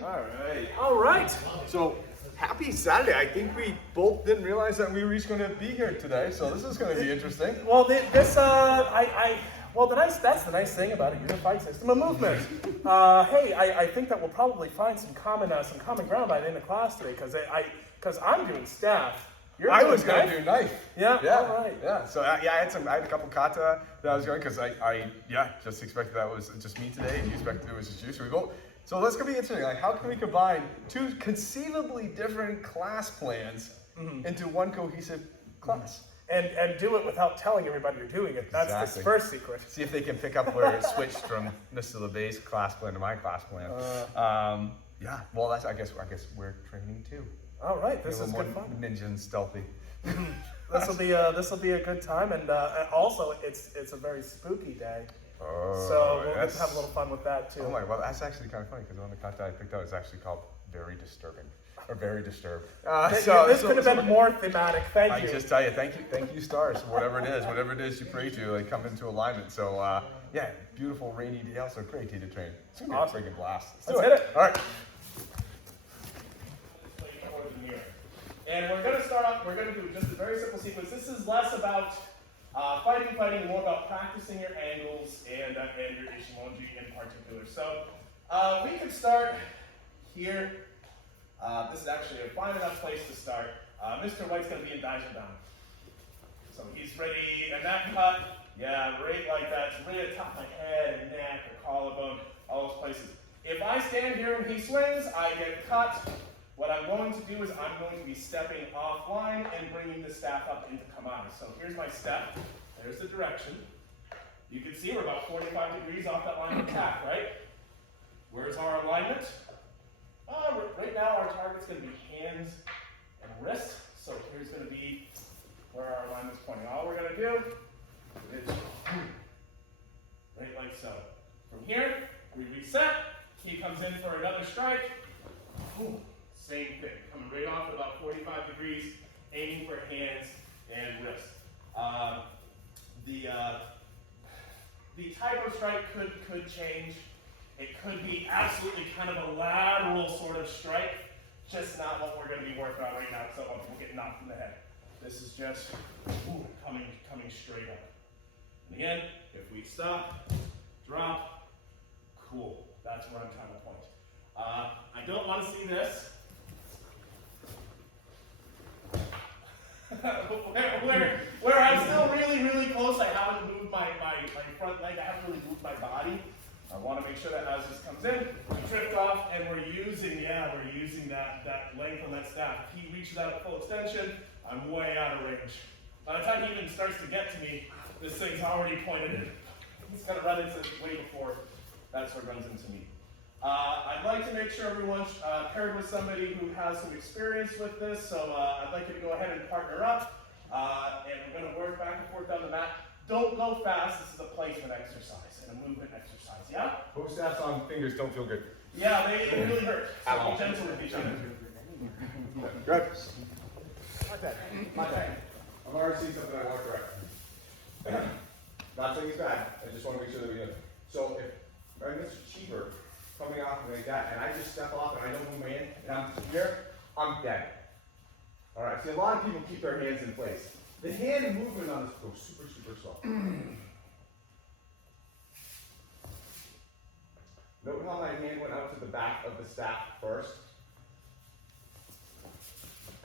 All right. So happy Saturday. I think we both didn't realize that we were each going to be here today. So this is going to be interesting. Well, that's the nice thing about a unified system of movement. Hey, I think that we'll probably find some common ground by the end of class today, because I'm doing staff. I was going to do knife. Yeah. All right. Yeah. So I had a couple kata that I was going because I just expected that was just me today, and you expected it was just you. So let's go be interesting. Like, how can we combine two conceivably different class plans into one cohesive class? And do it without telling everybody you're doing it. That's Exactly. the first secret. See if they can pick up where it switched from Mr. LeBay's class plan to my class plan. Well, that's I guess we're training too. All right, this A is little good more fun. ninja and stealthy. This will be a good time, and also it's a very spooky day. So we'll get to have a little fun with that too. Oh my, well, that's actually kind of funny because one of the kata I picked out is actually called Very Disturbing, or Very Disturbed. This could have been more thematic. Thank you. I just tell you, thank you, stars, whatever it is you pray to, like come into alignment. So beautiful rainy day, also great day to train. It's gonna be Awesome. a freaking blast. Let's hit it. All right. And we're going to start off, we're going to do just a very simple sequence. This is less about fighting, more about practicing your angles and your Ishimonji in particular. So we could start here. This is actually a fine enough place to start. Mr. White's going to be in Daijin down. So he's ready, and that cut, right like that. It's right at the top of my head and neck or collarbone, all those places. If I stand here and he swings, I get cut. What I'm going to do is I'm going to be stepping offline and bringing the staff up into Kamai. So here's my step. There's the direction. You can see we're about 45 degrees off that line of attack, right? Where's our alignment? Right now our target's going to be hands and wrist. So here's going to be where our alignment's pointing. All we're going to do is right like so. From here, we reset. He comes in for another strike. Boom. Same thing, coming right off at about 45 degrees, aiming for hands and wrist. The type of strike could change. It could be absolutely kind of a lateral sort of strike, just not what we're going to be working on right now, because I want people getting knocked in the head. This is just coming straight up. And again, if we stop, drop, cool. That's where I'm trying to point. I don't want to see this. where I'm still really, really close, I haven't moved my front leg, I haven't really moved my body. I want to make sure that as this comes in, we drift off, and we're using that length on that staff. If he reaches out at full extension, I'm way out of range. By the time he even starts to get to me, this thing's already pointed in. He's going to run into way before that's what runs into me. I'd like to make sure everyone's paired with somebody who has some experience with this, so I'd like you to go ahead and partner up, and we're going to work back and forth down the mat. Don't go fast. This is a placement exercise and a movement exercise, yeah? Both staffs on fingers don't feel good. Yeah, they really hurt. So be gentle with each other. Good. My bad. I'm already seeing something I want to correct. Not saying it's bad. I just want to make sure that we know. So if I'm Mr. Cheaper coming off like that, and I just step off and I don't move my hand, and I'm here, I'm dead. All right. See, a lot of people keep their hands in place. The hand movement on this goes super, super slow. Note how my hand went out to the back of the staff first.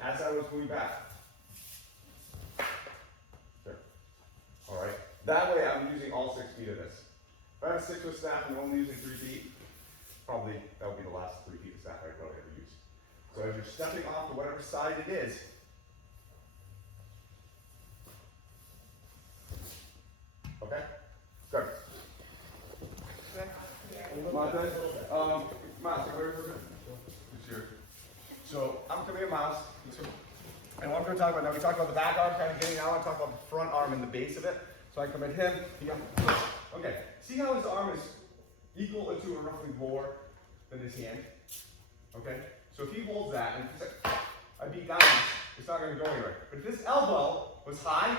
As I was moving back. Sure. All right. That way I'm using all 6 feet of this. If I have a 6-foot staff and I'm only using 3 feet, probably that would be the last 3 feet of staff I probably ever use. So as you're stepping off to whatever side it is, okay? Good. Mountain. Miles, where is it? It's here. So I'm coming in Miles. And what I'm going to talk about now, we talked about the back arm kind of getting out. I want to talk about the front arm and the base of it. So I come at him. Okay. See how his arm is equal to or roughly more than his hand? Okay. So if he holds that and if like, I beat down, it's not going to go anywhere. But if his elbow was high,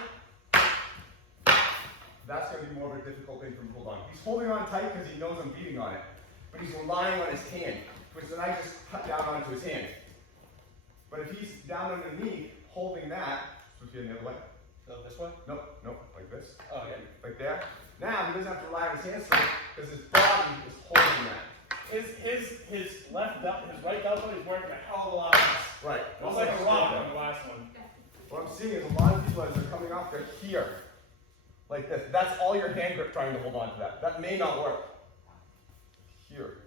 that's going to be more of a difficult thing for him to hold on. He's holding on tight because he knows I'm beating on it. But he's relying on his hand. which then I just cut down onto his hand. But if he's down underneath, holding that, supposed to be the other way. So this way? Nope, nope, like this. Oh, yeah. Like there. Now he doesn't have to rely on his hands straight because his body is holding that. His right elbow is working a hell of a lot less. Right. It was like a rock on the last one. What I'm seeing is a lot of people as they're coming off, they're here. Like this. That's all your hand grip trying to hold on to that. That may not work. Here.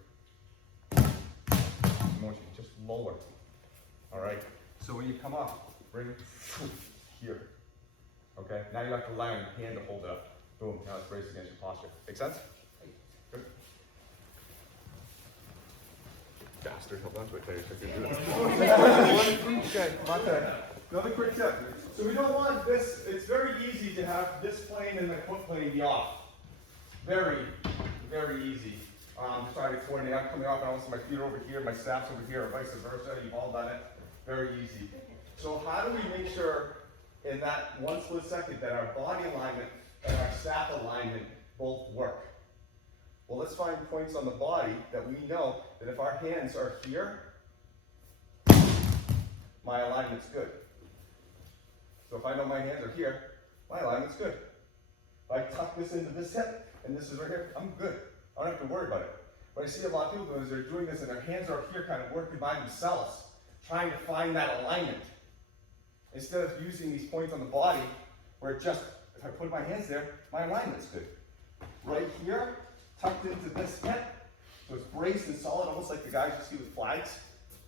Motion, just lower. Alright? So when you come up, bring it here. Okay? Now you have to rely on your hand to hold it up. Boom. Now it's braced against your posture. Make sense? Good. Bastard, hold on to it. Okay, my turn. Another quick tip. So we don't want this, it's very easy to have this plane and the foot plane be off. Very, very easy. Try to coordinate. I'm coming off and also my feet are over here, my staff's over here, or vice versa. You've all done it. Very easy. So how do we make sure in that one split second that our body alignment and our staff alignment both work? Well, let's find points on the body that we know that if our hands are here, my alignment's good. So if I know my hands are here, my alignment's good. If I tuck this into this hip and this is right here, I'm good. I don't have to worry about it. What I see a lot of people doing is they're doing this and their hands are here kind of working by themselves, trying to find that alignment. Instead of using these points on the body where just, if I put my hands there, my alignment's good. Right here, tucked into this hip, so it's braced and solid, almost like the guys you see with flags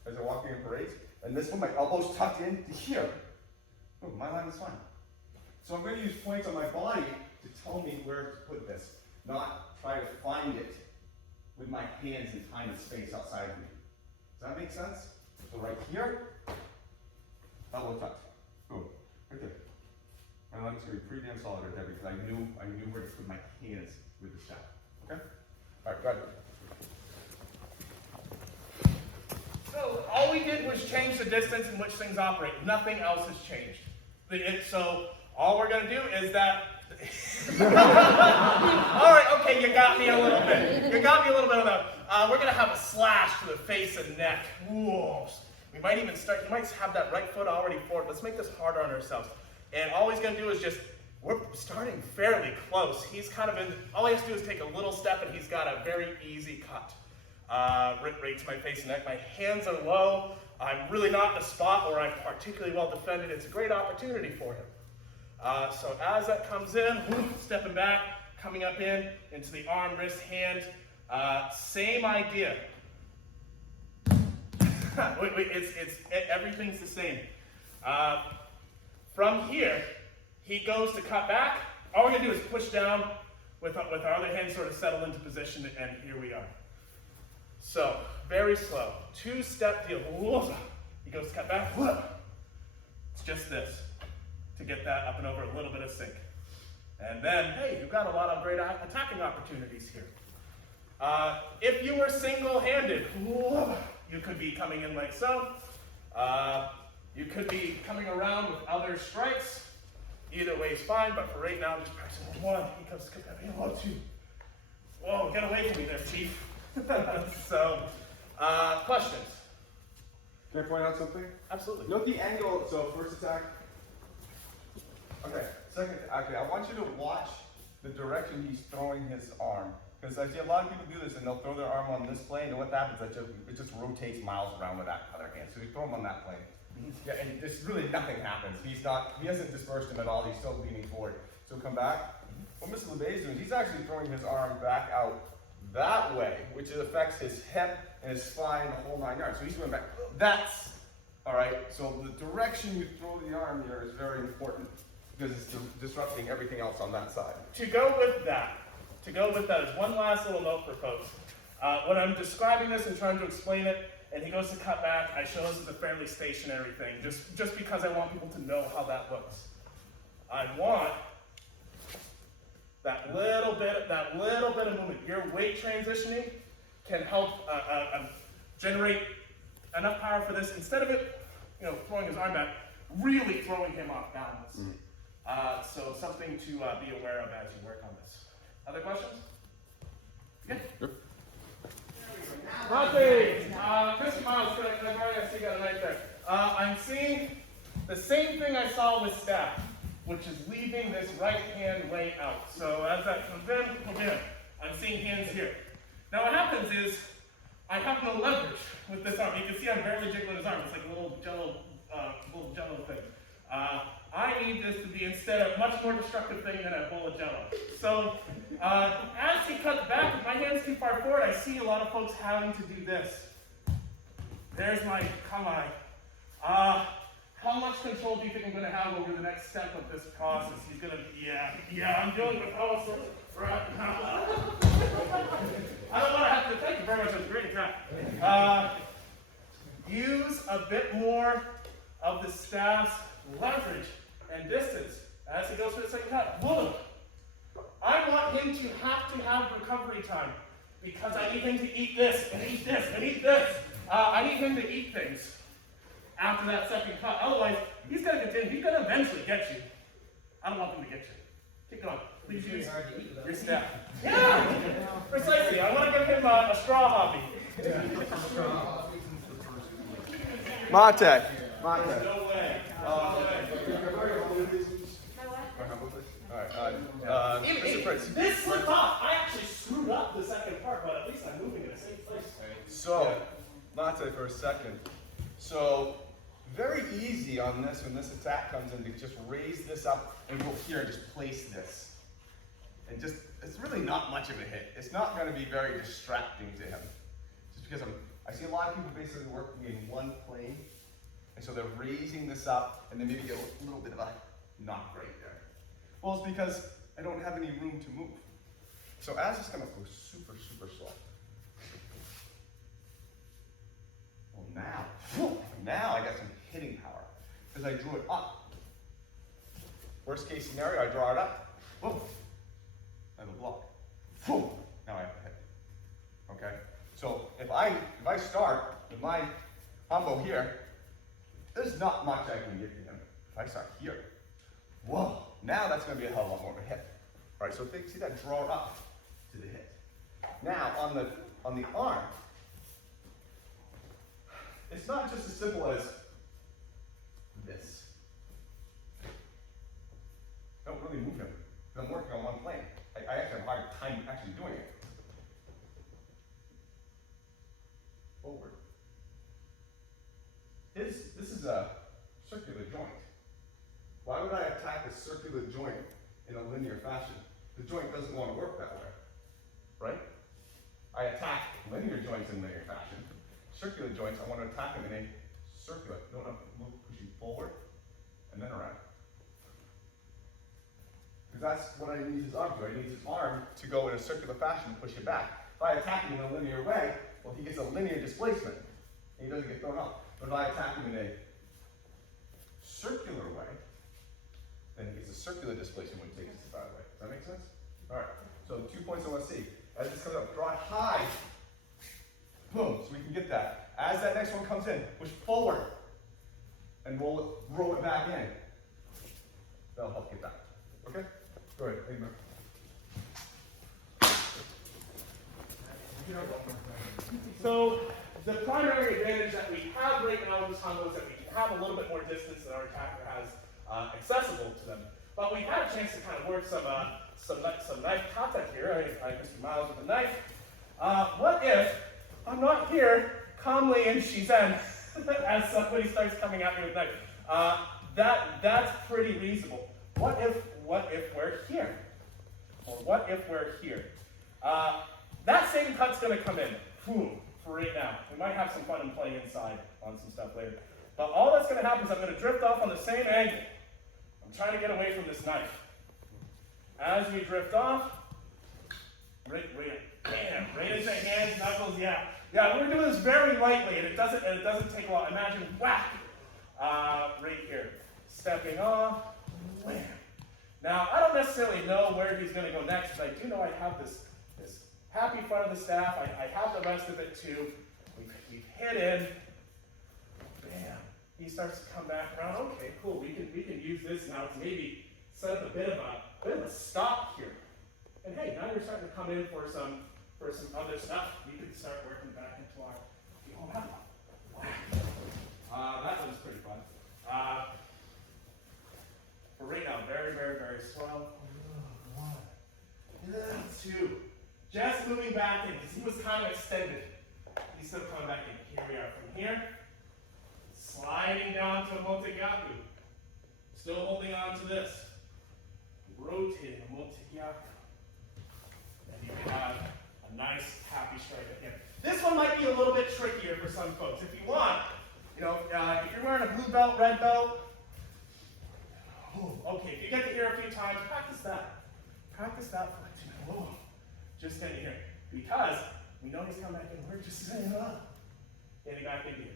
as they're walking in parades. And this one, my elbow's tucked in to here. Oh, my alignment's fine. So I'm going to use points on my body to tell me where to put this, not try to find it with my hands in time and space outside of me. Does that make sense? So right here, elbow tucked. Boom. Right there. My alignment's going to be pretty damn solid right there because I knew where to put my hands with the staff. Okay? All right, go ahead. So all we did was change the distance in which things operate. Nothing else has changed. So all we're going to do is that. All right, okay, you got me a little bit. You got me a little bit on that. We're going to have a slash to the face and neck. Whoa. We might even start. You might have that right foot already forward. Let's make this harder on ourselves. And all he's going to do is just. We're starting fairly close. He's kind of in. All he has to do is take a little step, and he's got a very easy cut. Right to my face and neck. My hands are low. I'm really not in a spot where I'm particularly well defended. It's a great opportunity for him. So as that comes in, stepping back, coming up into the arm, wrist, hand. Same idea. Everything's the same. From here, he goes to cut back. All we're going to do is push down with our other hand sort of settle into position, and here we are. So, very slow. Two-step deal. He goes to cut back. It's just this, to get that up and over a little bit of sync. And then, hey, you've got a lot of great attacking opportunities here. If you were single-handed, you could be coming in like so. You could be coming around with other strikes. Either way is fine, but for right now, just pressing one. He comes to cut back. Two. Whoa, get away from me there, Chief. So, questions? Can I point out something? Absolutely. Note the angle. So first attack. Okay. Second. Okay. I want you to watch the direction he's throwing his arm, because I see a lot of people do this and they'll throw their arm on this plane, and what happens is it just rotates miles around with that other hand. So you throw him on that plane. Yeah, and just really nothing happens. He hasn't dispersed him at all. He's still leaning forward. So come back. What Mr. LeBay is doing, he's actually throwing his arm back out that way, which affects his hip and his spine, the whole 9 yards. So he's going back. That's, all right, so the direction you throw the arm here is very important because it's disrupting everything else on that side. To go with that is one last little note for folks. When I'm describing this and trying to explain it, and he goes to cut back, I show this as a fairly stationary thing, just because I want people to know how that looks. I want that little bit of movement. Your weight transitioning can help generate enough power for this. Instead of it, throwing his arm back, really throwing him off balance. So something to be aware of as you work on this. Other questions? Good. Yep. seeing the same thing I saw with staff, which is leaving this right hand way out. So as that comes in, I'm seeing hands here. Now what happens is, I have no leverage with this arm. You can see I'm barely jiggling his arm. It's like a little jello thing. I need this to be instead a much more destructive thing than a bowl of jello. So as he cuts back, if my hand's too far forward, I see a lot of folks having to do this. There's my kamai. How much control do you think I'm going to have over the next step of this process? He's going to, yeah, I'm dealing with all sorts right now. I don't want to have to, thank you very much, it was a great time. Use a bit more of the staff's leverage and distance as he goes for the second cut. Boom! I want him to have recovery time because I need him to eat this, and eat this, and eat this. I need him to eat things after that second cut. Otherwise, he's going to continue. He's going to eventually get you. I don't want him to get you. Keep going. Please use your staff. Yeah, precisely. I want to give him a straw hobby. Mate. No way. This slipped off. I actually screwed up the second part, but at least I'm moving in the same place. So, Mate for a second. So, very easy on this when this attack comes in to just raise this up and go here and just place this. And just, it's really not much of a hit. It's not going to be very distracting to him. Just because I see a lot of people basically working in one plane. And so they're raising this up and then maybe get a little bit of a knock right there. Well, it's because I don't have any room to move. So as it's going to go super, super slow. Well, now I got some hitting power because I drew it up. Worst case scenario, I draw it up. Boom. I have a block. Boom. Now I have to hit. Okay? So if I start with my Hanbo here, there's not much I can give to him. If I start here, whoa, now that's going to be a hell of a lot more of a hit. All right, so see that draw up to the hit. Now on the arm, it's not just as simple as this. Don't really move him, because I'm working on one plane. I actually have a hard time actually doing it. Forward. This is a circular joint. Why would I attack a circular joint in a linear fashion? The joint doesn't want to work that way, right? I attack linear joints in linear fashion. Circular joints, I want to attack them in a circular. Don't have to move, pushing forward and then around. Because that's what I need his arm to. I need his arm to go in a circular fashion and push it back. If I attack him in a linear way, well, he gets a linear displacement. And he doesn't get thrown off. But if I attack him in a circular way, then he gets a circular displacement when he takes it that way. Does that make sense? All right. So 2 points I want to see. As this comes up, draw it high. Boom. So we can get that. As that next one comes in, push forward and roll it back in. That'll help get that. Okay? Go ahead. Thank you. So the primary advantage that we have right now with this Hanbo is that we can have a little bit more distance than our attacker has accessible to them. But we had a chance to kind of work some knife contact here. I Mr. Miles with a knife. What if I'm not here calmly in Shizen as somebody starts coming at me with a knife? That's pretty reasonable. What if we're here? Or what if we're here? That same cut's going to come in. Boom, for right now. We might have some fun and play inside on some stuff later. But all that's going to happen is I'm going to drift off on the same angle. I'm trying to get away from this knife. As we drift off, right into hands, knuckles, yeah. Yeah, we're doing this very lightly, and it doesn't take a lot. Imagine whack, right here. Stepping off, wham. Now, I don't necessarily know where he's going to go next, but I do know I have this happy front of the staff. I have the rest of it too. We've hit in. Bam. He starts to come back around. Okay, cool. We can use this now to maybe set up a bit of a stop here. And hey, now you're starting to come in for some other stuff. We can start working back into our. That was pretty fun. For right now, very, very, very slow. 1, 2. Just moving back in, because he was kind of extended. He's still coming back in. Here we are. From here, sliding down to Motegyaku. Still holding on to this. Rotating Motegyaku. And you have a nice, happy strike at here. This one might be a little bit trickier for some folks. If you want, if you're wearing a blue belt, red belt, okay, if you get to here a few times, practice that. Practice that for like 2 minutes. Just getting here. Because we know he's coming back in. We're just saying, getting back in here.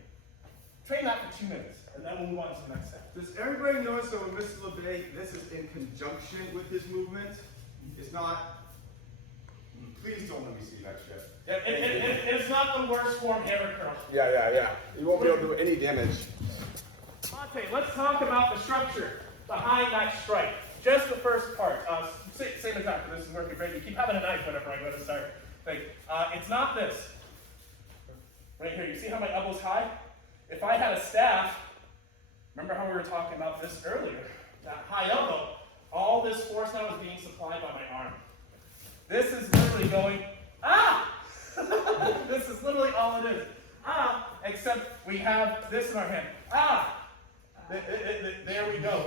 Train that for 2 minutes, and then we'll move on to the next step. Does everybody notice that when Mr. LeBay, this is in conjunction with his movement? It's not, please don't let me see that shit. Yeah, it's not the worst form ever, Colonel. Yeah. You won't be able to do any damage. Okay, let's talk about the structure behind that strike. Just the first part. Same exactly. This is working great. You keep having a knife whenever I go to start. It's not this. Right here. You see how my elbow's high? If I had a staff, remember how we were talking about this earlier? That high elbow. All this force now is being supplied by my arm. This is literally going, ah! This is literally all it is. Ah! Except we have this in our hand. Ah! There we go.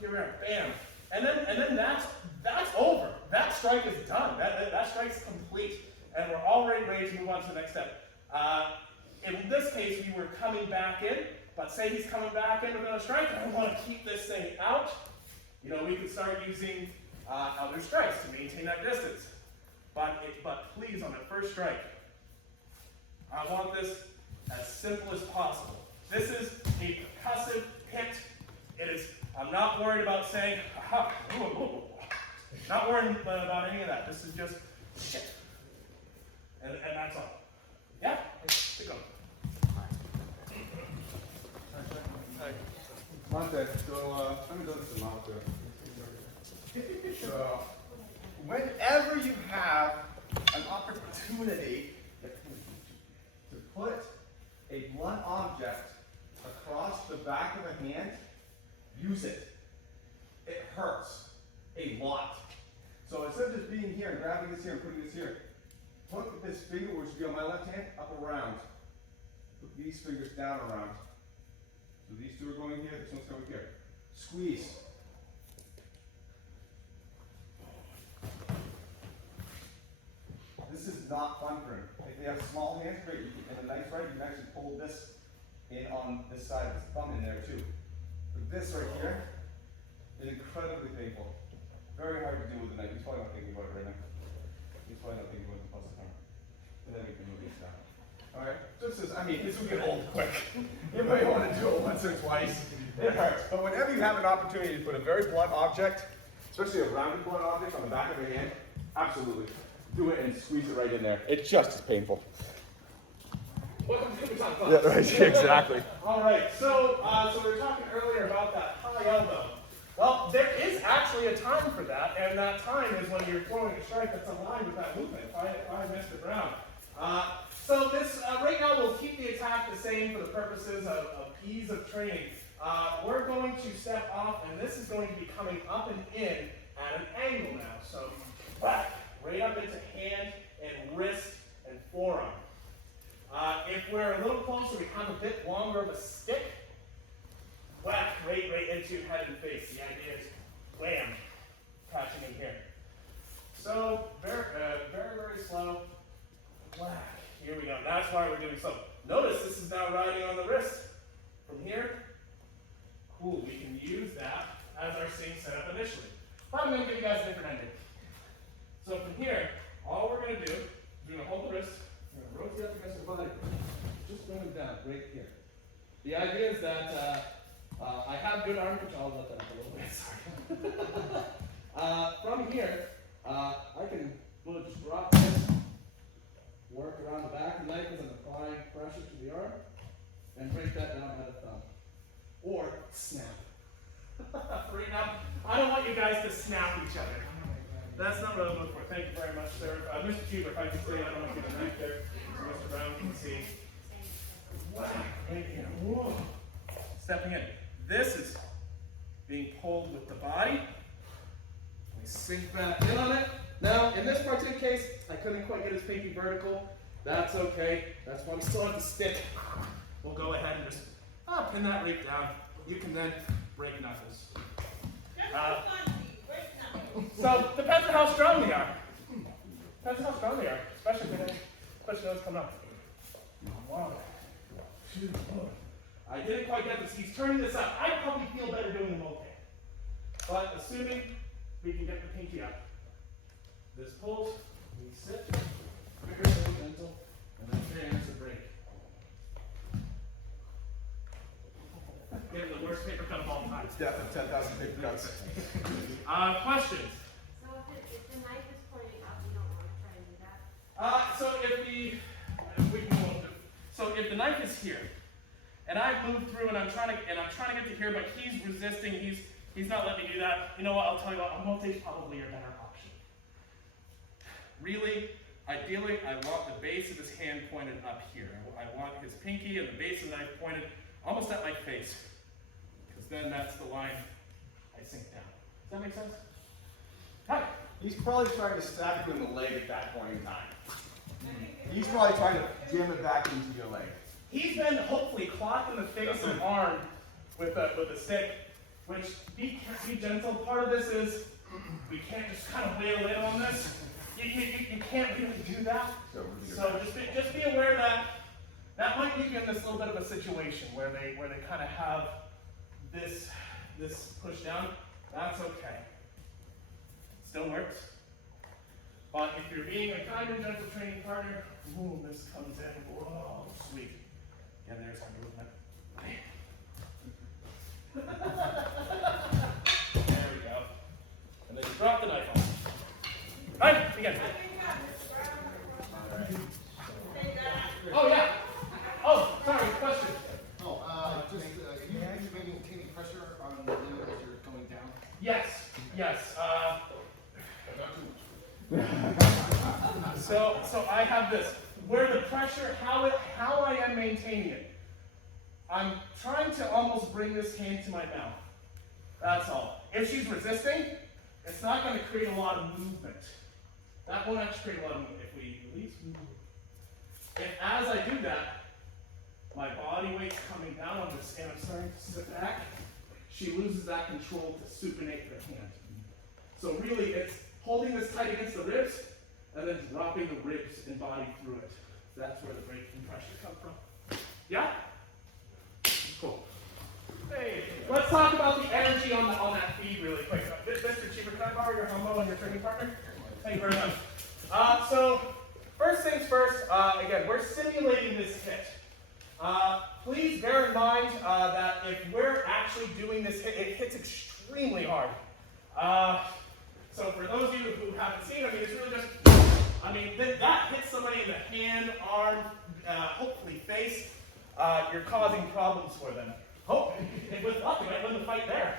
Here we are. Bam. And then that's over. That strike is done. That strike's complete. And we're already ready to move on to the next step. In this case, we were coming back in, but say he's coming back in with another strike, and I want to keep this thing out. We could start using other strikes to maintain that distance. But please, on that first strike, I want this as simple as possible. This is a percussive hit. It is. I'm not worried about saying, aha, not worried about any of that. This is just shit. And that's all. Yeah? Keep going. Monte, so let me do this to Monte. So, whenever you have an opportunity to put a blunt object across the back of a hand, use it. It hurts a lot. So instead of just being here and grabbing this here and putting this here, put this finger, which would be on my left hand, up around. Put these fingers down around. So these two are going here, this one's going here. Squeeze. This is not fun for him. If they have small hands, great. And a nice right, you can actually pull this in on this side of his thumb in there too. But this right here is incredibly painful. Very hard to do with a knife. He's probably not thinking about it right now. He's probably not thinking about the plus hammer. And then we can move these down. Alright? This will get old quick. You might want to do it once or twice. It hurts. But whenever you have an opportunity to put a very blunt object, especially a rounded blunt object on the back of your hand, absolutely. Do it and squeeze it right in there. It's just as painful. Welcome to the top class. Yeah, right, exactly. All right, so we were talking earlier about that high elbow. Well, there is actually a time for that, and that time is when you're throwing a strike that's aligned with that movement. If I missed it around. So this right now we'll keep the attack the same for the purposes of ease of training. We're going to step off, and this is going to be coming up and in at an angle now. So back, right up into hand and wrist and forearm. If we're a little closer, we have a bit longer of a stick. Whack, right into head and face. The idea is wham, catching in here. So very, very slow. Whack. Here we go. That's why we're doing so. Notice this is now riding on the wrist. From here, cool. We can use that as our same setup initially. But I'm going to give you guys a different ending. So from here, all we're going to do is we're going to hold the wrist. We're going to rotate up against the body. Just going down right here. The idea is that I have good arm control. I'll let that up a little bit. Sorry. From here, I can just drop this, work around the back of the knife as I'm applying pressure to the arm, and break that down by the thumb. Or snap. Right now, I don't want you guys to snap each other. That's not what I was looking for. Thank you very much, sir. Mr. Huber, if I can say, I don't know if you have a knife there. Mr. Brown, you can see. Whack right here. Whoa. Stepping in. This is being pulled with the body. We sink back in on it. Now, in this particular case, I couldn't quite get his pinky vertical. That's okay. That's why we still have the stick. We'll go ahead and just pin that right down. You can then break knuckles. So, depends on how strong they are. Depends on how strong they are, especially those coming up. 1, 2, 4. I didn't quite get this. He's turning this up. I probably feel better doing the okay. But assuming we can get the pinky up. This pulls, we sit, very gentle, and then there's the break. Getting the worst paper cut of all time. It's definitely 10,000 paper cuts. Questions? So if the knife is pointing up, you don't want to try and do that? So if the knife is here, and I move through and I'm trying to get to here, but he's resisting, he's not letting me do that. You know what, I'll tell you what, a multi is probably your better option. Really, ideally, I want the base of his hand pointed up here. I want his pinky and the base of the knife pointed almost at my face, because then that's the line I sink down. Does that make sense? Hi. He's probably trying to stab you in the leg at that point in time. He's probably trying to jam it back into your leg. He's been hopefully clocked in the face and arm with a stick, which, be gentle. Part of this is we can't just kind of wail in on this. You can't really do that. So just be aware that might be in this little bit of a situation where they kind of have this push down. That's okay. Still works. But if you're being a kind and gentle training partner, ooh, this comes in. Whoa, sweet. Yeah, there's our movement. There we go. And then you drop the knife off. All right, again. Oh, yeah. Oh, sorry, question. You maintaining pressure on the limb as you're going down? Yes. So I have this. Where the pressure, how I am maintaining it. I'm trying to almost bring this hand to my mouth. That's all. If she's resisting, it's not going to create a lot of movement. That won't actually create a lot of movement. If we release, if as I do that, my body weight's coming down on this and I'm starting to sit back, she loses that control to supinate her hand. So really, it's holding this tight against the ribs and then dropping the ribs and body through it. That's where the breaking pressure comes from. Yeah? Cool. Hey, let's talk about the energy on that feed really quick. Mr. Cheever, can I borrow your Hanbo and your training partner? Thank you very much. So, first things first, again, we're simulating this hit. Please bear in mind that if we're actually doing this hit, it hits extremely hard. So for those of you who haven't seen, it's really just, that hits somebody in the hand, arm, hopefully face. You're causing problems for them. Oh, and with luck, you might win the fight there.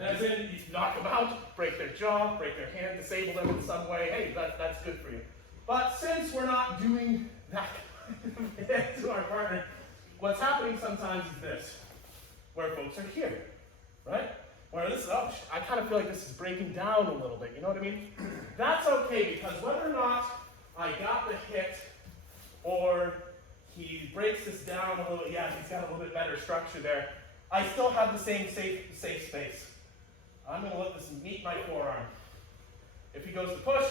As in, you knock them out, break their jaw, break their hand, disable them in some way. Hey, that's good for you. But since we're not doing that to our partner, what's happening sometimes is this, where folks are here, right? Where this is, I kind of feel like this is breaking down a little bit, you know what I mean? That's okay, because whether or not I got the hit, or he breaks this down a little, yeah, he's got a little bit better structure there, I still have the same safe space. I'm going to let this meet my forearm. If he goes to push,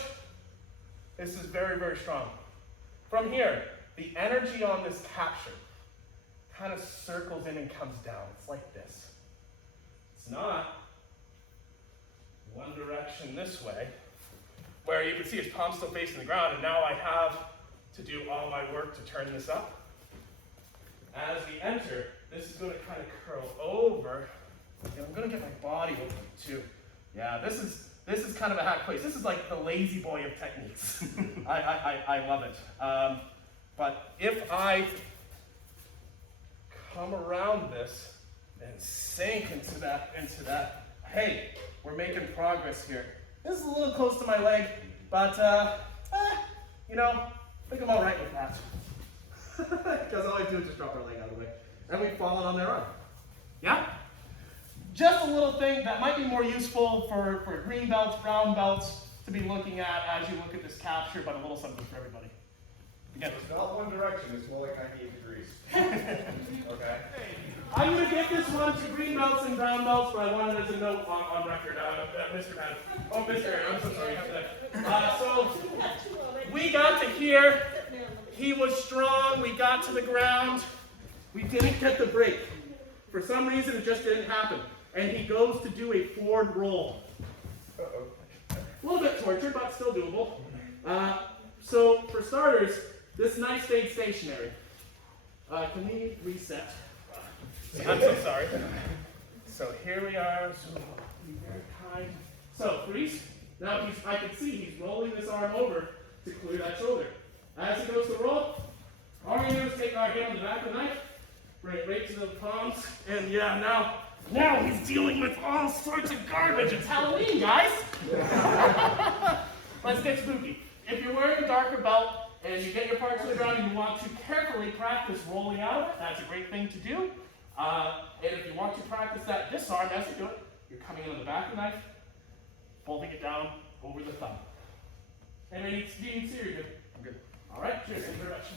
this is very, very strong. From here, the energy on this capture kind of circles in and comes down. It's like this. It's not one direction this way, where you can see his palm still facing the ground, and now I have to do all my work to turn this up. As we enter, this is going to kind of curl over, and I'm going to get my body open too. Yeah, this is kind of a hack place. This is like the lazy boy of techniques. I love it. But if I come around this and sink into that, hey, we're making progress here. This is a little close to my leg, but I think I'm all right with that. Because all I do is just drop their leg out of the way. And we've fallen on their arm. Yeah? Just a little thing that might be more useful for green belts, brown belts to be looking at as you look at this capture, but a little something for everybody. Again, It's not one direction, it's more like 98 degrees. Okay? I'm going to give this one to green belts and brown belts, but I wanted it as a note on record. Mr. Pan. Oh, Mr. I'm so sorry. So, we got to here. He was strong. We got to the ground. We didn't get the break. For some reason, it just didn't happen. And he goes to do a forward roll. A little bit tortured, but still doable. So, for starters, this knife stayed stationary. Can we reset? I'm so sorry. So here we are. So be very kind. So freeze. Now I can see he's rolling this arm over to clear that shoulder. As he goes to roll, all we do is take our hand on the back of the knife, bring it right to the palms, and yeah, now he's dealing with all sorts of garbage. It's Halloween, guys. Let's get spooky. If you're wearing a darker belt and you get your part to the ground and you want to carefully practice rolling out of it, that's a great thing to do. And if you want to practice that disarm as you do it, you're coming in on the back of the knife, folding it down over the thumb. And then you can see you're good. I'm good. All right, cheers. Thank you very much.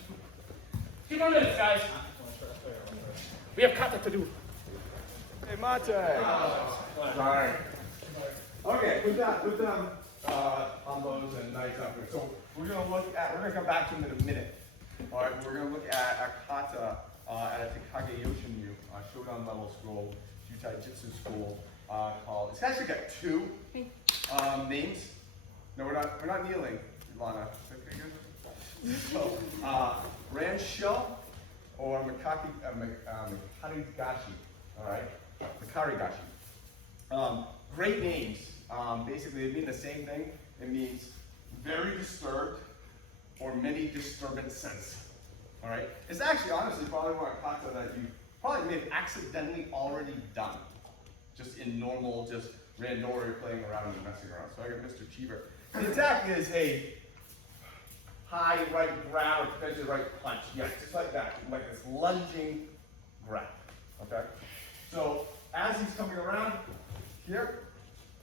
2 more minutes, guys. We have kata to do. Hey, Mate! Sorry. Okay, with Hanbos and knives up here. So we're gonna come back to them in a minute. All right, we're gonna look at a kata at a Takage Yoshinu Shogun level school, Jutai Jitsu school called. It's actually got 2 names. No, we're not kneeling, Lana. So Ransho or Makarigashi. All right, Makarigashi. Great names. Basically, they mean the same thing. It means very disturbed or many disturbances. All right. It's actually, honestly, probably one kata that you probably may have accidentally already done, just in normal, just randori playing around and messing around. So I got Mr. Cheever. The attack is a high right grab, potentially right punch. Yes, just like that, like this lunging grab. Okay. So as he's coming around here,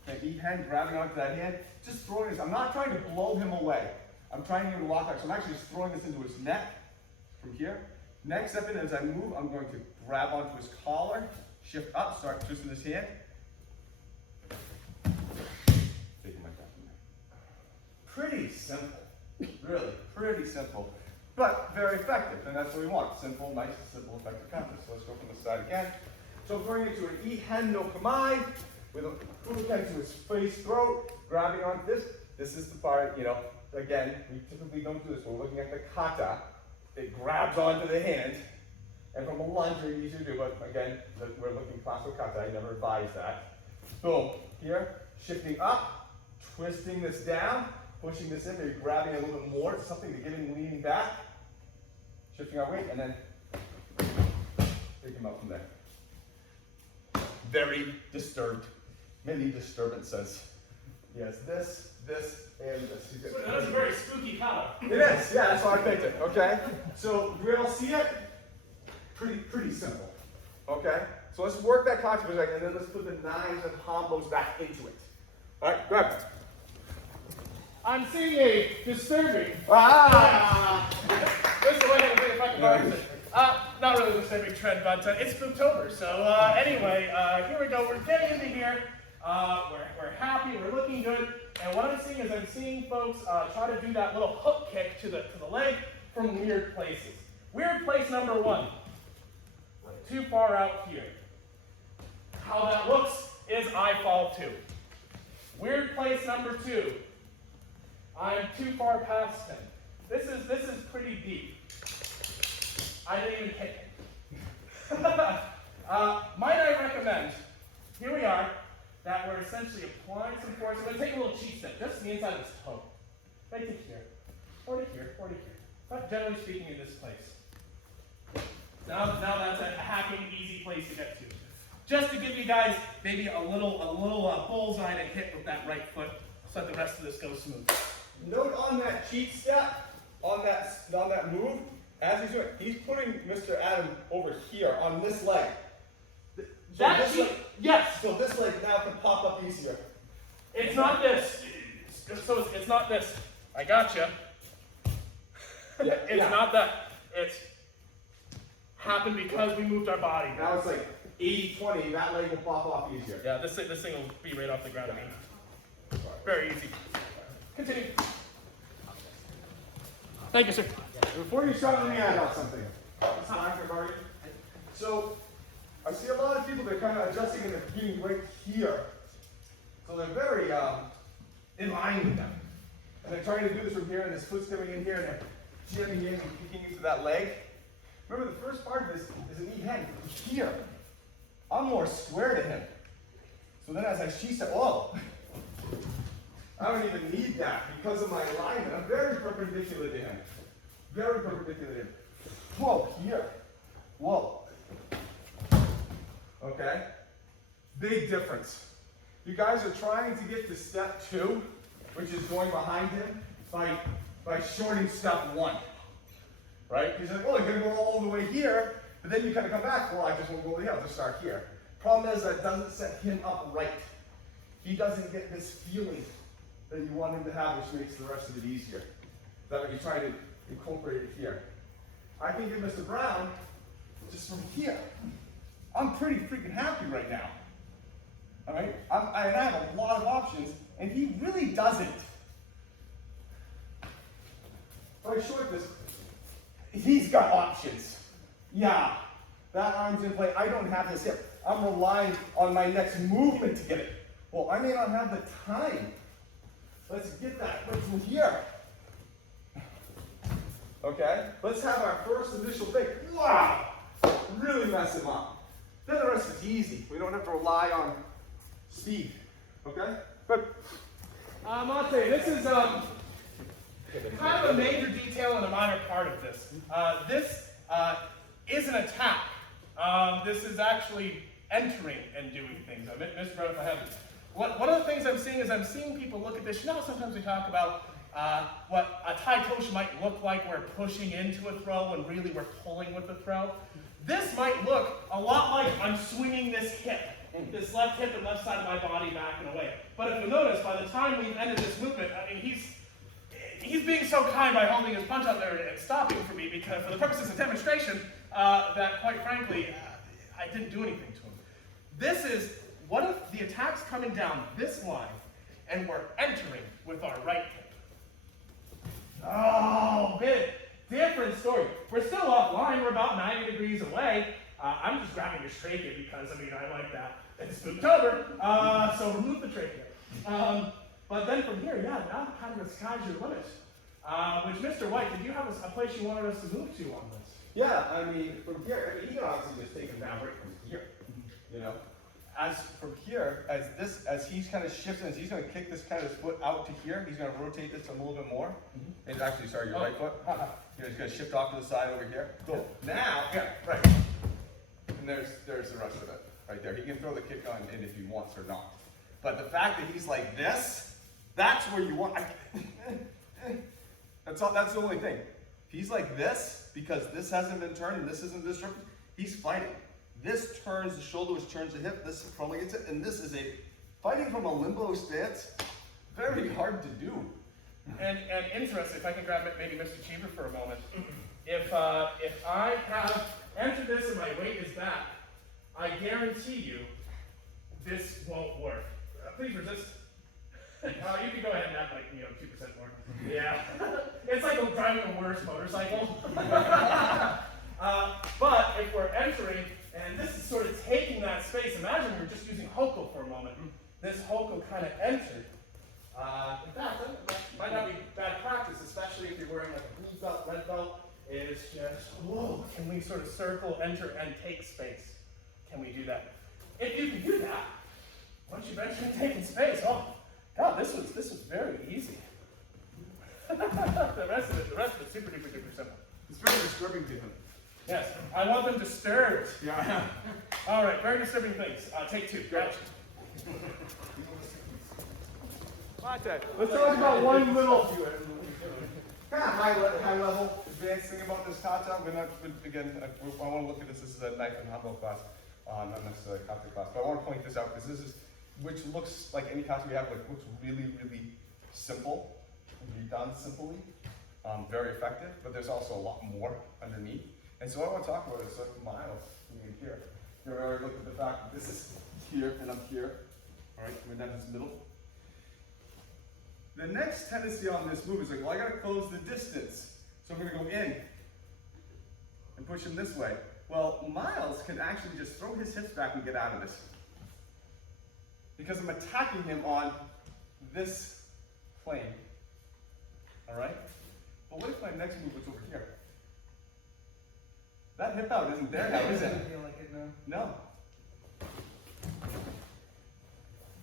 the E-hand grabbing onto that hand, just throwing this. I'm not trying to blow him away. I'm trying to get him to lock back. So I'm actually just throwing this into his neck from here. Next step in, as I move, I'm going to grab onto his collar, shift up, start twisting his hand. Take him like that from there. Pretty simple. Really, pretty simple. But very effective, and that's what we want. Simple, nice, simple, effective kata. So let's go from the side again. So going into an E-hen no kamai, with a furuken to his face, throat, grabbing onto this. This is the part, again, we typically don't do this. We're looking at the kata. It grabs onto the hand. And from a lunge, you're easier to do, but again, we're looking classical kata. I never advise that. Boom. Here, shifting up, twisting this down, pushing this in, maybe grabbing a little bit more, something to get him leaning back. Shifting our weight, and then pick him up from there. Very disturbed. Many disturbances. Yes, this, and this. That was a very spooky kata. It is, yeah, that's how I picked it, okay? So, we all see it? Pretty simple, okay? So let's work that kata for a second, and then let's put the knives and Hanbos back into it. All right, grab it. I'm seeing a disturbing. This is the way I think if I can borrow it. Not really a disturbing trend, but it's Spooktober. So anyway, here we go. We're getting into here. We're happy. We're looking good. And what I'm seeing is I'm seeing folks try to do that little hook kick to the leg from weird places. Weird place number 1. Too far out here. How that looks is I fall too. Weird place number 2. I'm too far past him. This is pretty deep. I didn't even hit him. Might I recommend, here we are, that we're essentially applying some force. I'm going to take a little cheat step, just to the inside of his toe. Right to here, or to here, or to here. But generally speaking, in this place. Now that's a happy, easy place to get to. Just to give you guys maybe a little bullseye to hit with that right foot, so that the rest of this goes smooth. Note on that cheat step, on that move, as he's doing it, he's putting Mr. Adam over here on this leg. So That yes. So this leg now can pop up easier. It's not this. So it's not this. I gotcha. Yeah, It's not that. It's happened because we moved our body. Now it's like 80-20, that leg will pop off easier. Yeah, this thing will be right off the ground. I mean, very easy. Continue. Thank you, sir. Before you start, let me add out something. It's time for Marty. So, I see a lot of people that are kind of adjusting and they're being right here. So they're very in line with them. And they're trying to do this from here, and this foot's coming in here, and they're jamming in and kicking into that leg. Remember, the first part of this is a knee hand here. I'm more square to him. So then as she said, oh, I don't even need that because of my alignment. I'm very perpendicular to him. Very perpendicular to him. Whoa, here. Whoa. Okay? Big difference. You guys are trying to get to step 2, which is going behind him, by shorting step 1. Right? He's like, oh, you're going to go all the way here, but then you kind of come back, well, I just won't go over here, I'll just start here. Problem is that doesn't set him up right. He doesn't get this feeling that you want him to have, which makes the rest of it easier. Is that what you're trying to incorporate it here? I can give Mr. Brown just from here. I'm pretty freaking happy right now. All right? I have a lot of options, and he really doesn't. If I short this, he's got options. Yeah, that arm's in play. I don't have this hip. I'm relying on my next movement to get it. Well, I may not have the time. Let's get that right from here. Okay? Let's have our first initial thing. Wow! Really mess him up. Then the rest is easy. We don't have to rely on speed. Okay? Good. I'll tell you, this is kind of a major detail and a minor part of this. This is an attack. This is actually entering and doing things. Mr. Brown, if I have one of the things I'm seeing is I'm seeing people look at this. You know, sometimes we talk about what a Thai tosha might look like. We're pushing into a throw when really we're pulling with the throw. This might look a lot like I'm swinging this hip, this left hip and left side of my body back and away. But if you notice, by the time we've ended this movement, I mean, he's being so kind by holding his punch out there and stopping for me because for the purposes of demonstration, that quite frankly, I didn't do anything to him. This is, what if the attack's coming down this line and we're entering with our right hip? Oh, bit different story. We're still offline, we're about 90 degrees away. I'm just grabbing his trachea because, I mean, I like that. It's Spooktober, so remove the trachea. But then from here, yeah, now kind of the sky's your limit. Which, Mr. White, did you have a place you wanted us to move to on this? Yeah, I mean, from here, I mean, you can obviously just take him down right from here. You know? As from here, as he's kind of shifting, as he's going to kick this kind of foot out to here, he's going to rotate this a little bit more. And actually, sorry, your right foot. He's going to shift off to the side over here. Cool. Now, yeah, right. And there's the rest of it right there. He can throw the kick on in if he wants or not. But the fact that he's like this, that's where you want. That's the only thing. If he's like this, because this hasn't been turned and this isn't disrupted, he's fighting. This turns the shoulder, which turns the hip, this probably gets it, and this is a fighting from a limbo stance, very hard to do. And interesting, if I can grab maybe Mr. Cheever for a moment. If I have entered this and my weight is that, I guarantee you this won't work. Please resist. You can go ahead and add like 2% more. Yeah. It's like driving a worse motorcycle. But if we're entering, and this is sort of taking that space, imagine we were just using Hoko for a moment. This Hoko kind of entered. In fact, that might not be bad practice, especially if you're wearing like a blue belt, red belt, is just, whoa, can we sort of circle, enter, and take space? Can we do that? If you can do that, once you've entered and taken space, oh, God, this was very easy. the rest of it's super duper duper simple. It's very disturbing to him. Yes, I want them disturbed. Yeah. All right, very disturbing things. Take 2. Gotcha. Let's talk about one little kind of high level, advanced thing about this kata. We're not, again, I want to look at this. This is a knife and Hanbo class, not necessarily a kata class. But I want to point this out because this is, which looks like any kata we have, like looks really, really simple, can be done simply, very effective. But there's also a lot more underneath. And so what I want to talk about is like miles in here. You already looked at the fact that this is here and I'm here. All right, we're down this middle. The next tendency on this move is like, well, I gotta close the distance. So I'm gonna go in and push him this way. Well, Miles can actually just throw his hips back and get out of this. Because I'm attacking him on this plane. All right? But what if my next move was over here? That hip out isn't there now, is it? Feel like it now? No.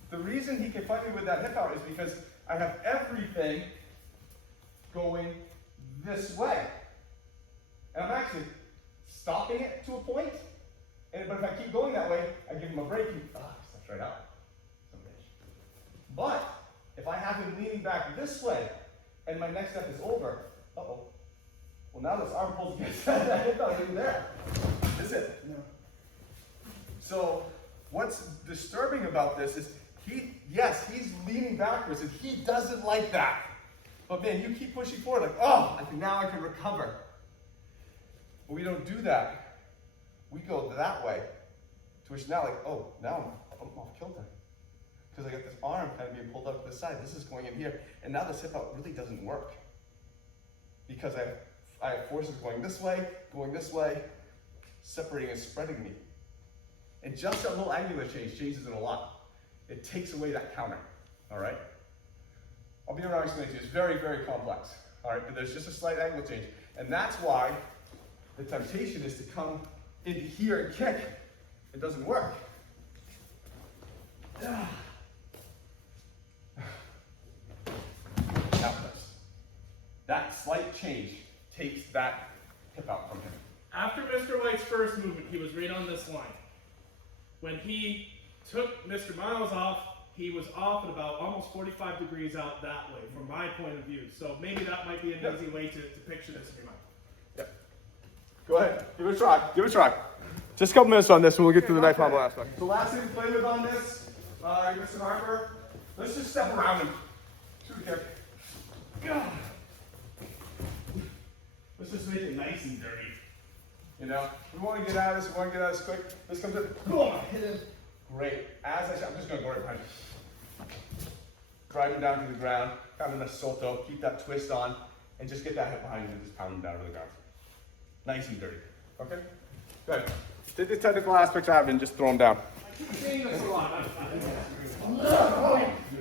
The reason he can fight me with that hip out is because I have everything going this way. And I'm actually stopping it to a point. But if I keep going that way, I give him a break. He steps right out. But if I have him leaning back this way, and my next step is over, well, now this arm pulls against that hip out in there. Is it? No. So what's disturbing about this is he's leaning backwards and he doesn't like that. But man, you keep pushing forward like, oh, I think now I can recover. But we don't do that. We go that way. To which now like, oh, now I'm off kilter. Because I got this arm kind of being pulled up to the side. This is going in here. And now this hip out really doesn't work. Because I have forces going this way, separating and spreading me. And just that little angular change changes it a lot. It takes away that counter, all right? I'll be around explaining to you. It's very, very complex, all right? But there's just a slight angle change. And that's why the temptation is to come into here and kick. It doesn't work. Now it does. That slight change takes that hip out from him. After Mr. White's first movement, he was right on this line. When he took Mr. Miles off, he was off at about almost 45 degrees out that way, from my point of view. So maybe that might be an easy way to picture this in your mind. Yep. Go ahead. Give it a try. Give it a try. Just a couple minutes on this and we'll get to the knife combo aspect. The last thing to play with on this, Mr. Harper, let's just step around him. Shoot kick. God. Let's just make it nice and dirty. You know, we want to get out of this, we want to get out of this quick. This comes in, boom, hit him. Great. As I said, I'm just going to go right behind him. Drive him down to the ground, kind of a soto, keep that twist on, and just get that hip behind you and just pound him down to the ground. Nice and dirty. Okay? Good. Take the technical aspects out of it and just throw him down. I keep saying this a lot.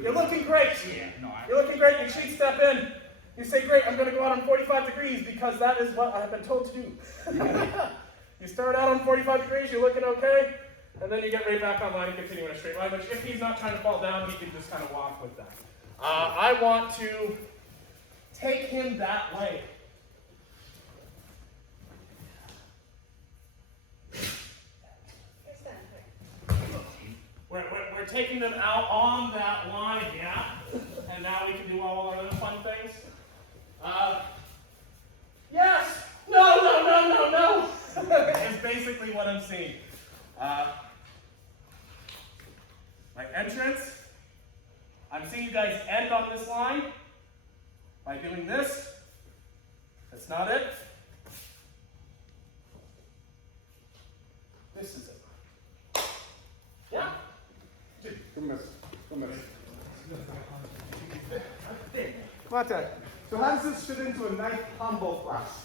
You're looking great. You're looking great. You should step in. You say, great, I'm going to go out on 45 degrees because that is what I have been told to do. You start out on 45 degrees, you're looking okay, and then you get right back on line and continue in a straight line. But if he's not trying to fall down, he can just kind of walk with that. I want to take him that way. We're taking them out on that line, yeah? And now we can do all our other fun things. Yes! No! Is basically what I'm seeing. My entrance, I'm seeing you guys end on this line by doing this. That's not it. This is it. Yeah? Come on, Ted. So how does this fit into a knife Hanbo class?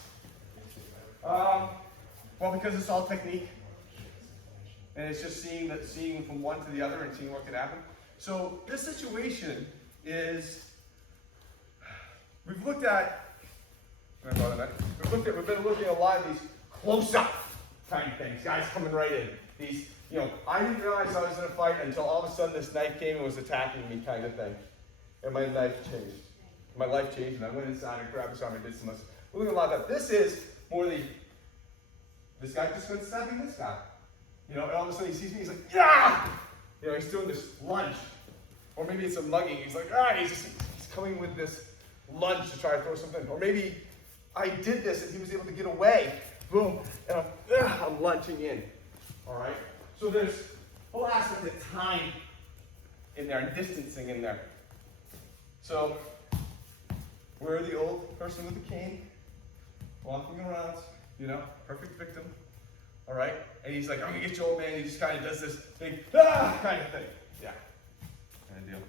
Well, because it's all technique. And it's just seeing from one to the other and seeing what can happen. So this situation is, we've been looking at a lot of these close-up kind of things. Guys coming right in. These, I didn't realize I was in a fight until all of a sudden this knife came and was attacking me kind of thing. And my life changed. My life changed and I went inside and grabbed his arm and did some of this. We're looking at a lot of that. This is more this guy just went stabbing this guy. And all of a sudden he sees me, he's like, yeah! He's doing this lunge. Or maybe it's a mugging. He's like, he's coming with this lunge to try to throw something. Or maybe I did this and he was able to get away. Boom, and I'm lunging in. All right? So there's whole aspect of time in there and distancing in there. So we're the old person with the cane, walking around, you know, perfect victim. All right? And he's like, I'm gonna get you, old man. He just kind of does this big, kind of thing. Yeah, kind of deal.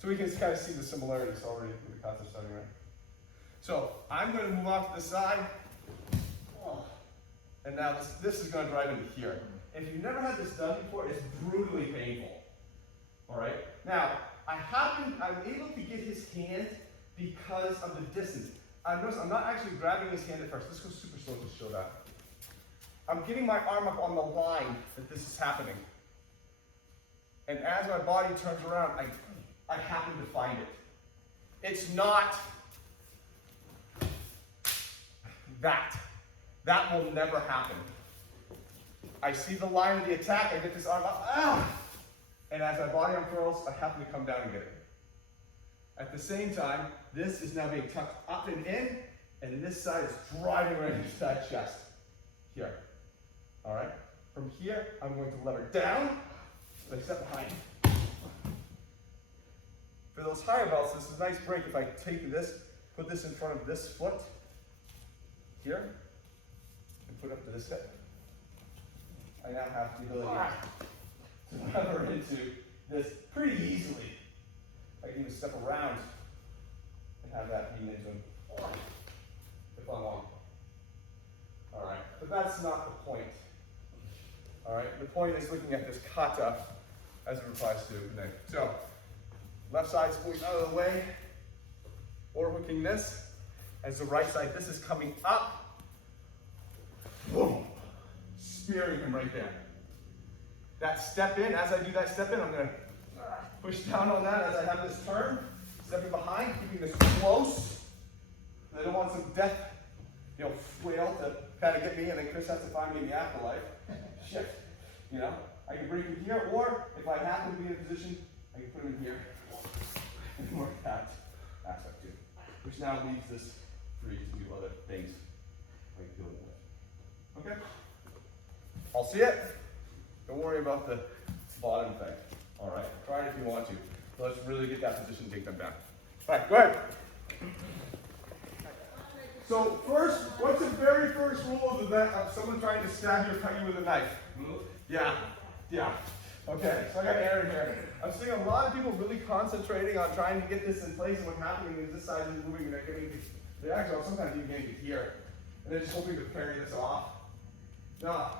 So we can kind of see the similarities already with the concept starting right. So I'm going to move off to the side. And now this is going to drive into here. If you've never had this done before, it's brutally painful. All right? Now, I'm able to get his hand because of the distance. Notice I'm not actually grabbing his hand at first. Let's go super slow to show that. I'm getting my arm up on the line that this is happening. And as my body turns around, I happen to find it. It's not that. That will never happen. I see the line of the attack, I get this arm up, and as my body unfurls, I happen to come down and get it. At the same time, this is now being tucked up and in, and this side is driving right into that chest. Here. All right? From here, I'm going to lever down, and I step behind. For those higher belts, this is a nice break if I take this, put this in front of this foot, here, and put it up to this hip. I now have the ability to lever into this pretty easily. I can even step around and have that being into him if I want. All right, but that's not the point. All right, the point is looking at this kata as it applies to the neck. So, left side's going out of the way, or hooking this. As the right side, this is coming up. Boom. Spearing him right there. That step in, as I do that step in, I'm going to push down on that as I have this turn. Stepping behind, keeping this close. I don't want some death, flail to kind of get me, and then Chris has to find me in the afterlife. Shit. I can bring him here, or if I happen to be in a position, I can put him in here. And work that aspect too. Which now leaves this free to do other things like doing that. Okay? I'll see it. Don't worry about the bottom thing. Alright? Try it if you want to. Let's really get that position, take them down. Alright, go ahead. So first, what's the very first rule of someone trying to stab you or cut you with a knife? Move. Yeah. Okay, so I got Aaron here. I'm seeing a lot of people really concentrating on trying to get this in place, and what's happening is this side is moving and they're getting the actual, sometimes even getting to here. And they're just hoping to carry this off. Now,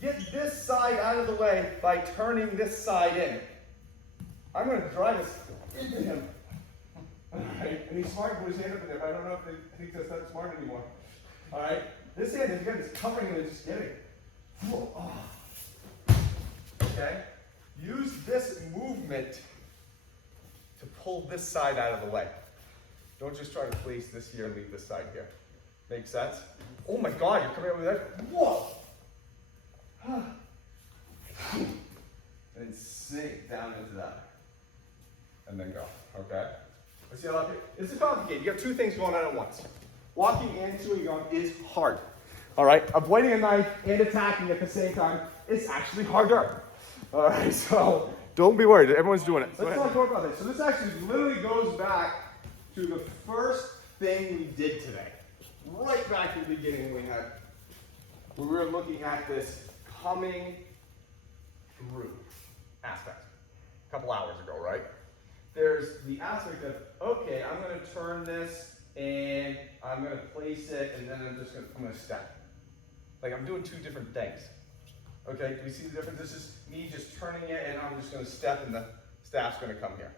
get this side out of the way by turning this side in. I'm going to drive this into him. Alright, and he's smart to put his hand up in there, but I don't know if they think that's not smart anymore. Alright, this hand is covering and just getting. Okay? Use this movement to pull this side out of the way. Don't just try to place this here and leave this side here. Make sense? Oh my God, you're coming over there. Whoa! And sink down into that. And then go. Okay? Let's see how that This is complicated. You have two things going on at once. Walking into and going is hard. Alright? Avoiding a knife and attacking at the same time is actually harder. Alright, so don't be worried. Everyone's doing it. Let's talk more about this. So this actually literally goes back to the first thing we did today. Right back to the beginning when we were looking at this coming through aspect. A couple hours ago, right? There's the aspect of, okay, I'm going to turn this and I'm going to place it and then I'm going to step. Like I'm doing two different things. Okay, do we see the difference? This is me just turning it and I'm just going to step and the staff's going to come here.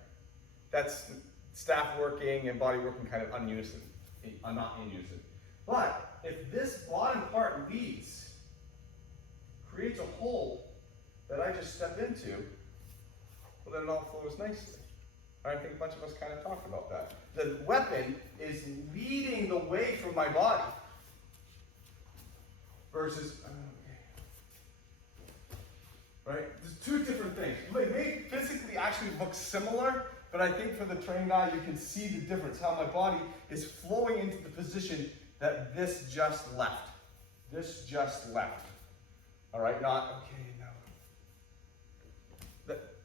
That's staff working and body working kind of not in unison. But if this bottom part leads, creates a hole that I just step into, well then it all flows nicely. I think a bunch of us kind of talked about that. The weapon is leading the way from my body versus, right? There's two different things. They may physically actually look similar, but I think for the trained eye, you can see the difference, how my body is flowing into the position that this just left. This just left. All right, not, okay, now.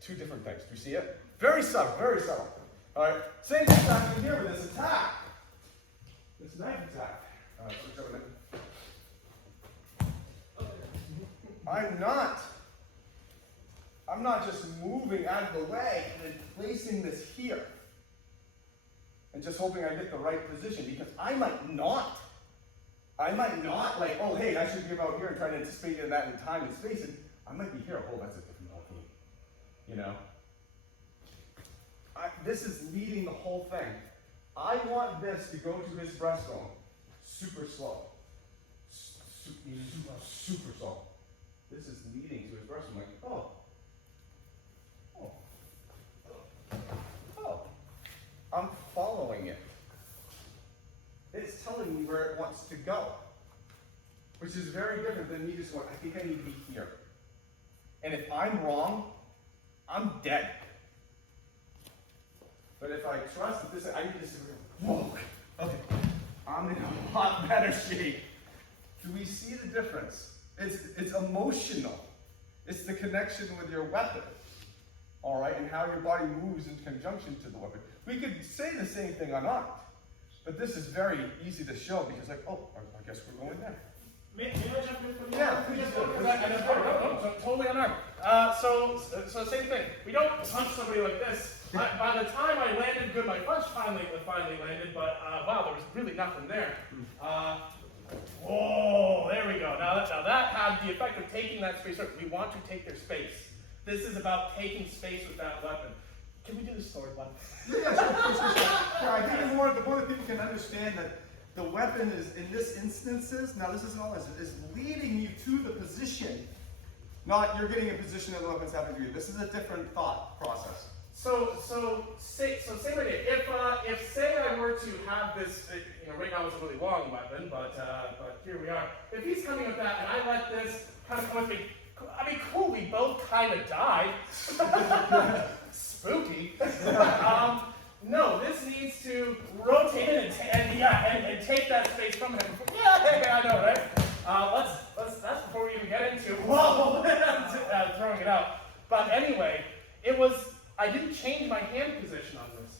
Two different things. Do you see it? Very subtle, very subtle. All right, same thing happening here with this attack. This knife attack. All right, switch over now. I'm not just moving out of the way and then placing this here and just hoping I get the right position, because I might not like, oh hey, I should be about here and try to anticipate that in time and space, and I might be here. Oh, that's a different ballgame. You know? This is leading the whole thing. I want this to go to his breastbone super slow. Super slow. This is leading to his breastbone, like, oh. I'm following it. It's telling me where it wants to go, which is very different than me just going, I think I need to be here. And if I'm wrong, I'm dead. But if I trust that this, I need to say, whoa, okay, I'm in a lot better shape. Do we see the difference? It's emotional. It's the connection with your weapon. All right, and how your body moves in conjunction to the weapon. We could say the same thing unarmed, but this is very easy to show because, like, oh, I guess we're going there. May I jump in for the Yeah, please do. No, totally unarmed. So same thing. We don't punch somebody like this. By the time I landed good, my punch finally landed, but wow, there was really nothing there. Oh, there we go. Now that had the effect of taking that space. We want to take their space. This is about taking space with that weapon. Can we do the sword one? Yeah, sure. I think the more that people can understand that the weapon is, in this instances, now this isn't all this, is leading you to the position, not you're getting a position and the weapon's happening to you. This is a different thought process. So same idea. If say I were to have this, right now it's a really long weapon, but here we are. If he's coming with that and I let this kind of come with me, I mean, cool, we both kind of died. Spooky. No, this needs to rotate it and take that space from him. Yeah, I know, right? That's before we even get into throwing it out. But anyway, I didn't change my hand position on this.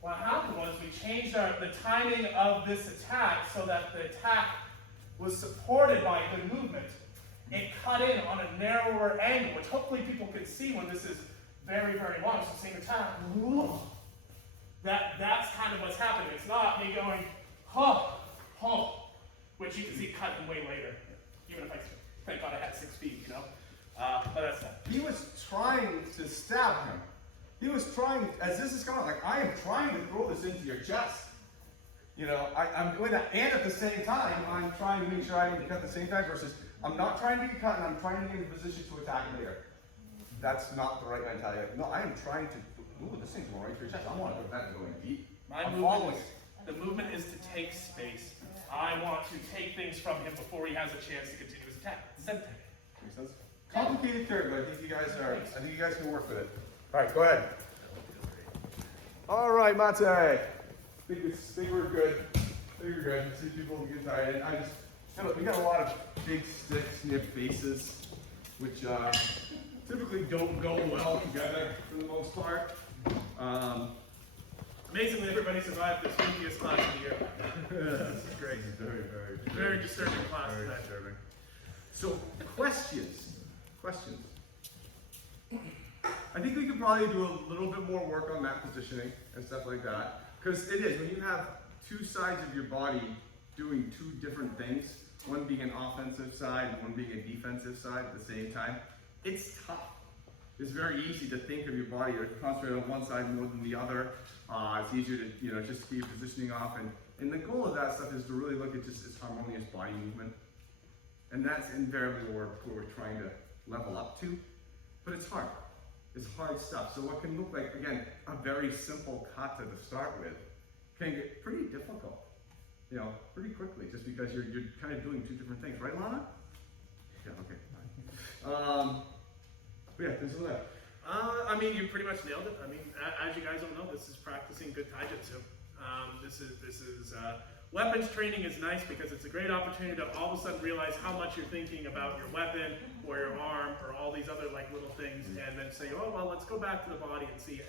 What happened was we changed the timing of this attack so that the attack was supported by good movement. It cut in on a narrower angle, which hopefully people can see when this is very, very long. So same attack. That's kind of what's happening. It's not me going, which you can see cutting way later. Even if thank God I had 6 feet, But that's that. He was trying to stab him. He was trying, as this is going, like, I am trying to throw this into your chest. I'm doing that, and at the same time, I'm trying to make sure I cut at the same time versus I'm not trying to get cut and I'm trying to get in a position to attack later. That's not the right mentality. No, I am trying to, this thing's going right through your chest. I want to put that going deep. The movement is to take space. I want to take things from him before he has a chance to continue his attack. Same thing. Makes sense? Complicated term, but I think you guys can work with it. All right, go ahead. All right, Mate. I think we're good. I see people get tired. We got a lot of big sticks near faces, which typically don't go well together for the most part. Amazingly, everybody survived this spookiest class of the year. This is great. Very disturbing class. Very disturbing. So, questions. I think we could probably do a little bit more work on that positioning and stuff like that. Because it is, when you have two sides of your body doing two different things, one being an offensive side and one being a defensive side at the same time, it's tough. It's very easy to think of your body or concentrate on one side more than the other. It's easier to, just keep positioning off. And the goal of that stuff is to really look at just its harmonious body movement. And that's invariably what we're trying to level up to. But it's hard. It's hard stuff. So what can look like, again, a very simple kata to start with can get pretty difficult, pretty quickly, just because you're kind of doing two different things. Right, Lana? Yeah, okay. But yeah, there's that. I mean, you pretty much nailed it. I mean, as you guys all know, this is practicing good taijutsu. Weapons training is nice because it's a great opportunity to all of a sudden realize how much you're thinking about your weapon or your arm or all these other like little things, and then say, oh well, let's go back to the body and see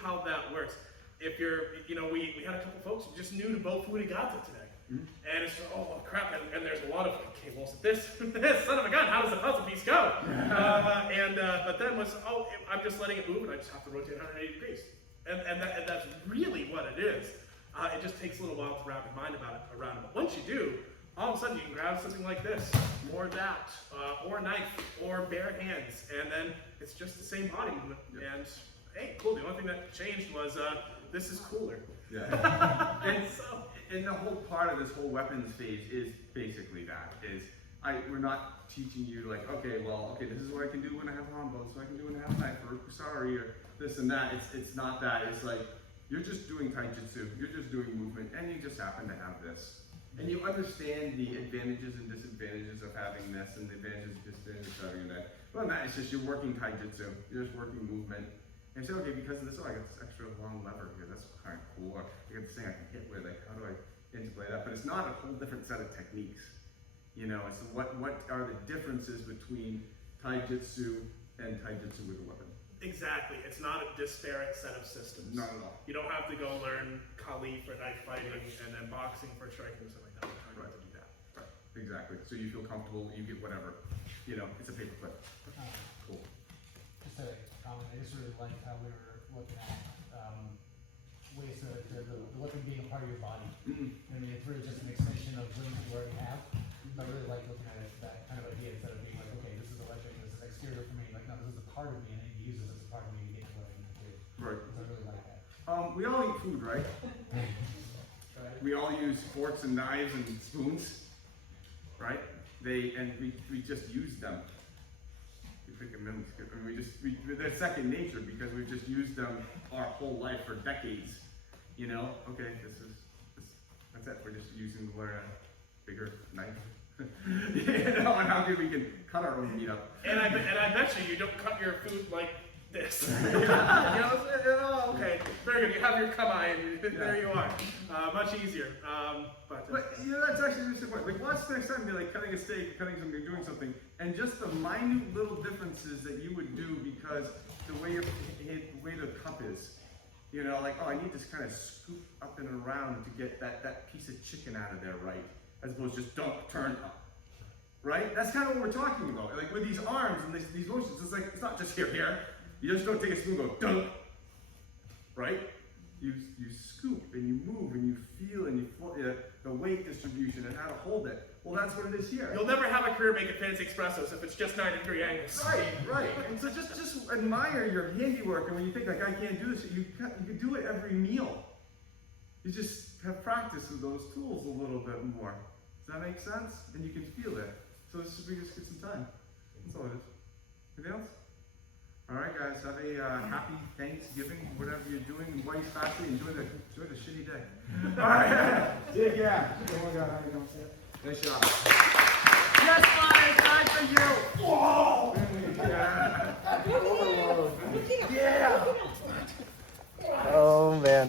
how that works. If you're, we had a couple folks who just new to both Furigata today, and it's oh crap, and there's a lot of okay, well this son of a gun, how does the puzzle piece go? But then was I'm just letting it move, and I just have to rotate 180 degrees, and that's really what it is. It just takes a little while to wrap your mind around it. But once you do, all of a sudden you can grab something like this, or that, or a knife, or bare hands, and then it's just the same body movement. And hey, cool. The only thing that changed was this is cooler. Yeah. And the whole part of this whole weapons phase is basically that. We're not teaching you like, okay, this is what I can do when I have Hanbo, so I can do when I have a knife, or Kusari, or this and that. It's not that. It's like, you're just doing taijutsu, you're just doing movement, and you just happen to have this. And you understand the advantages and disadvantages of having this, and the advantages and disadvantages of having that. Well, not, it's just you're working taijutsu, you're just working movement. And you say, okay, because of this, I got this extra long lever here, that's kind of cool. Or I got this thing I can hit with, like, how do I interplay that? But it's not a whole different set of techniques. It's what are the differences between taijutsu and taijutsu with a weapon? Exactly. It's not a disparate set of systems. Not at all. You don't have to go learn Kali for knife fighting and then boxing for striking or something like that. We're trying not to do that. Right. Exactly. So you feel comfortable, you get whatever. It's a paperclip. Cool. Just a comment, I just really liked how we were looking at ways to the weapon being a part of your body. I mean, it's really just an extension of limbs you already have. I really like looking at it, that kind of idea, instead of being like, okay, this is a weapon, this is exterior for me. Like, no, this is a part of me, and I need to use this as a part of me to get to what I need to do. Right. So I really like that. We all eat food, right? We all use forks and knives and spoons, right? We just use them. We pick them in, they're second nature because we've just used them our whole life for decades. Okay, that's it. We're just using the bigger knife. And how good we can cut our own meat up. And I bet you don't cut your food like this. Okay, very good. You have your kamae, and there you are. Much easier. But that's actually just the point. Like, watch next time, be like cutting a steak, cutting something, doing something, and just the minute little differences that you would do because the way the cup is. I need to kind of scoop up and around to get that piece of chicken out of there right, as opposed to just dump, turn up. Right? That's kind of what we're talking about. Like with these arms and these motions, it's not just here. You just don't take a spoon and go dunk. Right? You scoop and you move and you feel and you the weight distribution and how to hold it. Well, that's what it is here. You'll never have a career making fancy espressos if it's just 90-degree angles. Right. And so just admire your handiwork. And when you think like I can't do this, you can do it every meal. You just have practice with those tools a little bit more. Does that make sense? And you can feel it. So we just get some time. That's all it is. Anything else? All right, guys. Have a happy Thanksgiving, whatever you're doing, and white fasting. Enjoy the shitty day. All right. Yeah. Oh my God, how you doing? Nice job. Yes, Ryan. Time for you. Whoa. Yeah. Oh man.